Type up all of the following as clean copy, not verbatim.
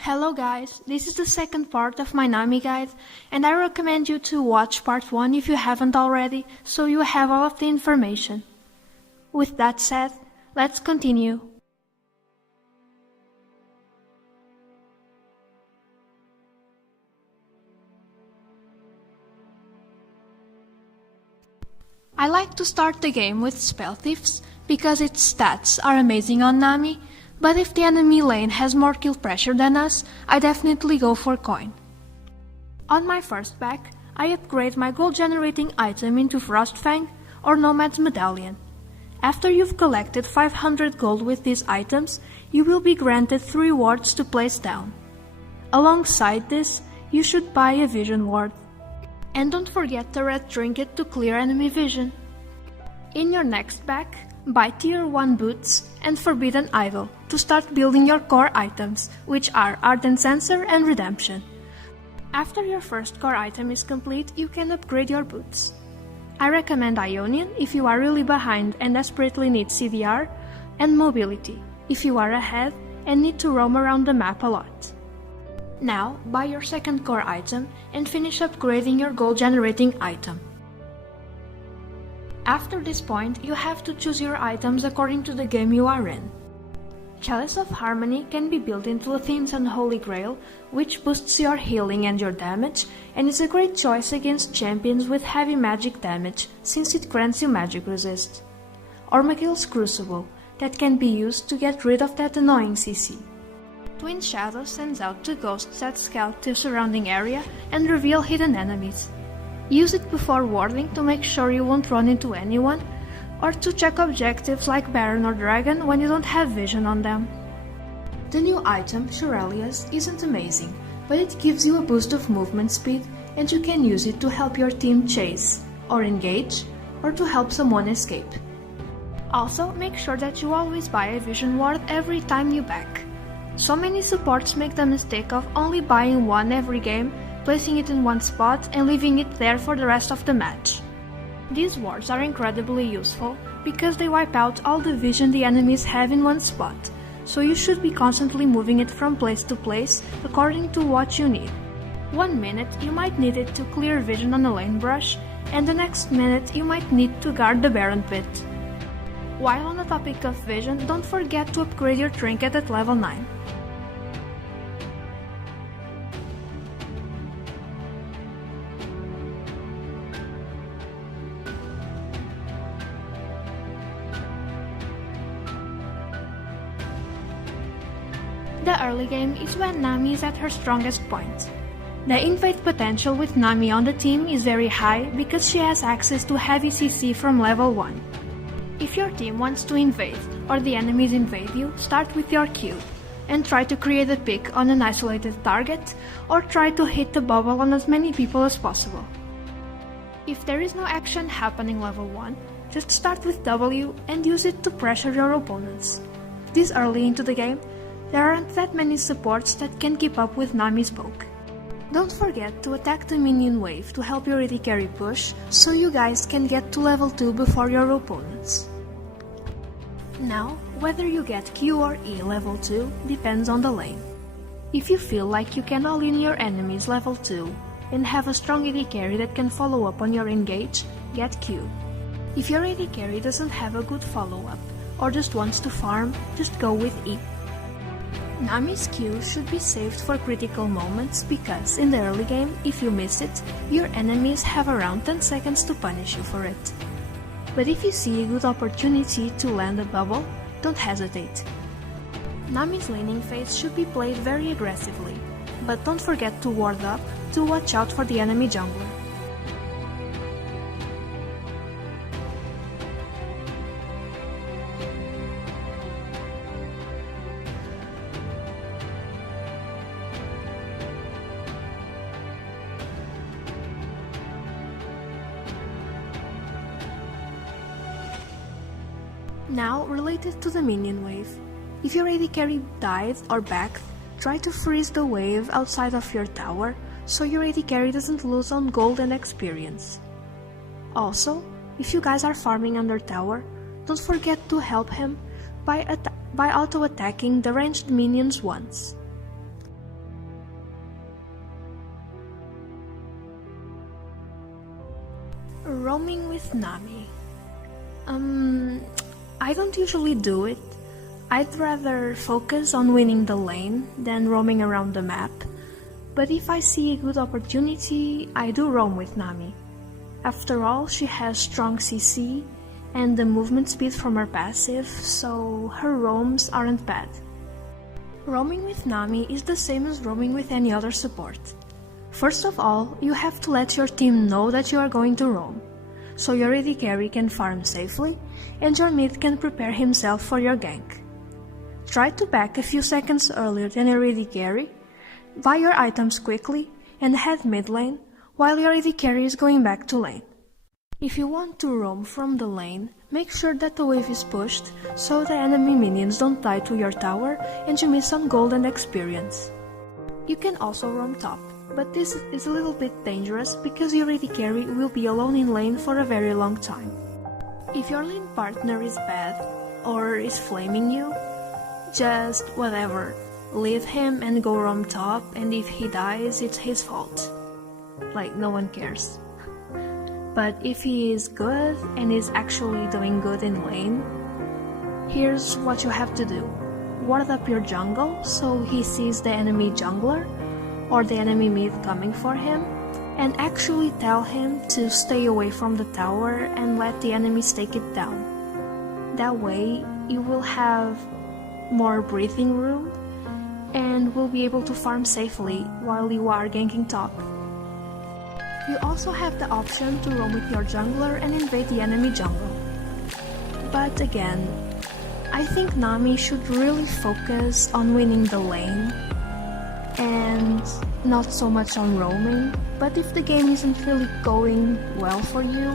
Hello guys, this is the second part of my Nami guide, and I recommend you to watch part 1 if you haven't already, so you have all of the information. With that said, let's continue. I like to start the game with Spell Thieves, because its stats are amazing on Nami, but if the enemy lane has more kill pressure than us, I definitely go for Coin. On my first back, I upgrade my gold generating item into Frostfang or Nomad's Medallion. After you've collected 500 gold with these items, you will be granted 3 wards to place down. Alongside this, you should buy a vision ward. And don't forget the red trinket to clear enemy vision. In your next back, buy tier 1 boots and Forbidden Idol to start building your core items, which are Ardent Censer and Redemption. After your first core item is complete, you can upgrade your boots. I recommend Ionian if you are really behind and desperately need CDR, and Mobility if you are ahead and need to roam around the map a lot. Now, buy your second core item and finish upgrading your gold generating item. After this point, you have to choose your items according to the game you are in. Chalice of Harmony can be built into Athene's Unholy Grail, which boosts your healing and your damage, and is a great choice against champions with heavy magic damage, since it grants you magic resist. Or McGill's Crucible, that can be used to get rid of that annoying CC. Twin Shadow sends out 2 ghosts that scout the surrounding area and reveal hidden enemies. Use it before warding to make sure you won't run into anyone, or to check objectives like Baron or Dragon when you don't have vision on them. The new item, Shurelius, isn't amazing, but it gives you a boost of movement speed and you can use it to help your team chase, or engage, or to help someone escape. Also, make sure that you always buy a vision ward every time you back. So many supports make the mistake of only buying one every game, placing it in one spot and leaving it there for the rest of the match. These wards are incredibly useful because they wipe out all the vision the enemies have in one spot, so you should be constantly moving it from place to place according to what you need. 1 minute you might need it to clear vision on a lane brush, and the next minute you might need to guard the Baron pit. While on the topic of vision, don't forget to upgrade your trinket at level 9. The early game is when Nami is at her strongest point. The invade potential with Nami on the team is very high because she has access to heavy CC from level 1. If your team wants to invade or the enemies invade you, start with your Q and try to create a pick on an isolated target, or try to hit the bubble on as many people as possible. If there is no action happening level 1, just start with W and use it to pressure your opponents. This early into the game, there aren't that many supports that can keep up with Nami's poke. Don't forget to attack the minion wave to help your AD carry push, so you guys can get to level 2 before your opponents. Now, whether you get Q or E level 2 depends on the lane. If you feel like you can all-in your enemies level 2 and have a strong AD carry that can follow up on your engage, get Q. If your AD carry doesn't have a good follow-up or just wants to farm, just go with E. Nami's Q should be saved for critical moments because in the early game, if you miss it, your enemies have around 10 seconds to punish you for it. But if you see a good opportunity to land a bubble, don't hesitate. Nami's laning phase should be played very aggressively, but don't forget to ward up to watch out for the enemy jungler. Now, related to the minion wave. If your AD carry died or backed, try to freeze the wave outside of your tower, so your AD carry doesn't lose on gold and experience. Also, if you guys are farming under tower, don't forget to help him by auto-attacking the ranged minions once. Roaming with Nami. I don't usually do it. I'd rather focus on winning the lane than roaming around the map. But if I see a good opportunity, I do roam with Nami. After all, she has strong CC and the movement speed from her passive, so her roams aren't bad. Roaming with Nami is the same as roaming with any other support. First of all, you have to let your team know that you are going to roam, so your AD carry can farm safely and your mid can prepare himself for your gank. Try to back a few seconds earlier than your AD carry, buy your items quickly and head mid lane while your AD carry is going back to lane. If you want to roam from the lane, make sure that the wave is pushed so the enemy minions don't die to your tower and you miss on gold and experience. You can also roam top, but this is a little bit dangerous because your AD carry will be alone in lane for a very long time. If your lane partner is bad or is flaming you, just whatever, leave him and go roam top, and if he dies, it's his fault. Like, no one cares. But if he is good and is actually doing good in lane, here's what you have to do. Ward up your jungle so he sees the enemy jungler or the enemy mid coming for him, and actually tell him to stay away from the tower and let the enemies take it down. That way you will have more breathing room and will be able to farm safely while you are ganking top. You also have the option to roam with your jungler and invade the enemy jungle. But again, I think Nami should really focus on winning the lane and not so much on roaming. But if the game isn't really going well for you,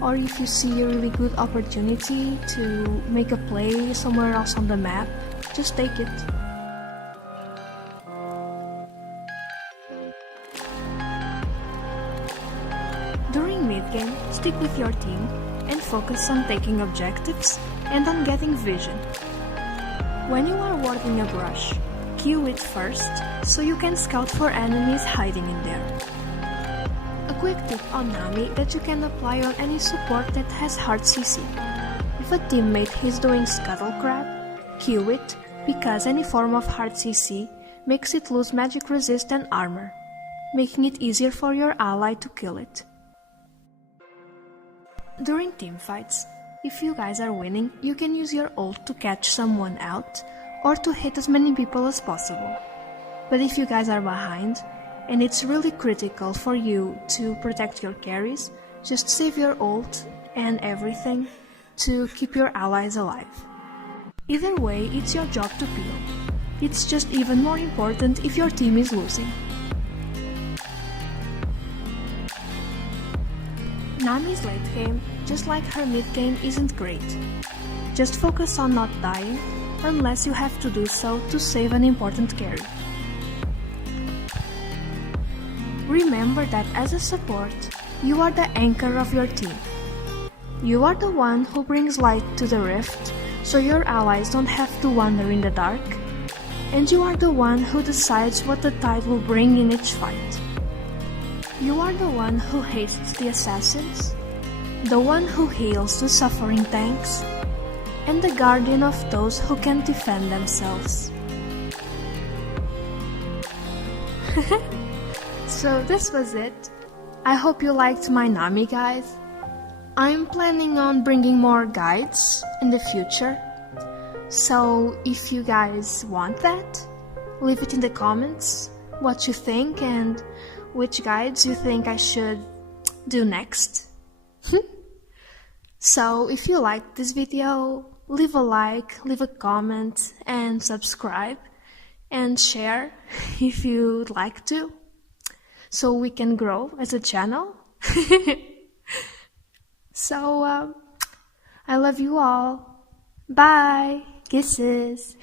or if you see a really good opportunity to make a play somewhere else on the map, just take it. During mid-game, stick with your team and focus on taking objectives and on getting vision. When you are warding a brush, Q it first so you can scout for enemies hiding in there. A quick tip on Nami that you can apply on any support that has hard CC. If a teammate is doing Scuttle Crab, Q it, because any form of hard CC makes it lose magic resist and armor, making it easier for your ally to kill it. During teamfights, if you guys are winning, you can use your ult to catch someone out or to hit as many people as possible. But if you guys are behind, and it's really critical for you to protect your carries, just save your ult and everything to keep your allies alive. Either way, it's your job to peel. It's just even more important if your team is losing. Nami's late game, just like her mid game, isn't great. Just focus on not dying, unless you have to do so to save an important carry. Remember that as a support, you are the anchor of your team. You are the one who brings light to the rift, so your allies don't have to wander in the dark, and you are the one who decides what the tide will bring in each fight. You are the one who hastes the assassins, the one who heals the suffering tanks, and the guardian of those who can't defend themselves. So this was it. I hope you liked my Nami guide. I'm planning on bringing more guides in the future, so if you guys want that, leave it in the comments what you think and which guides you think I should do next. So if you liked this video, leave a like, leave a comment and subscribe and share if you'd like to, so we can grow as a channel. So I love you all. Bye. Kisses.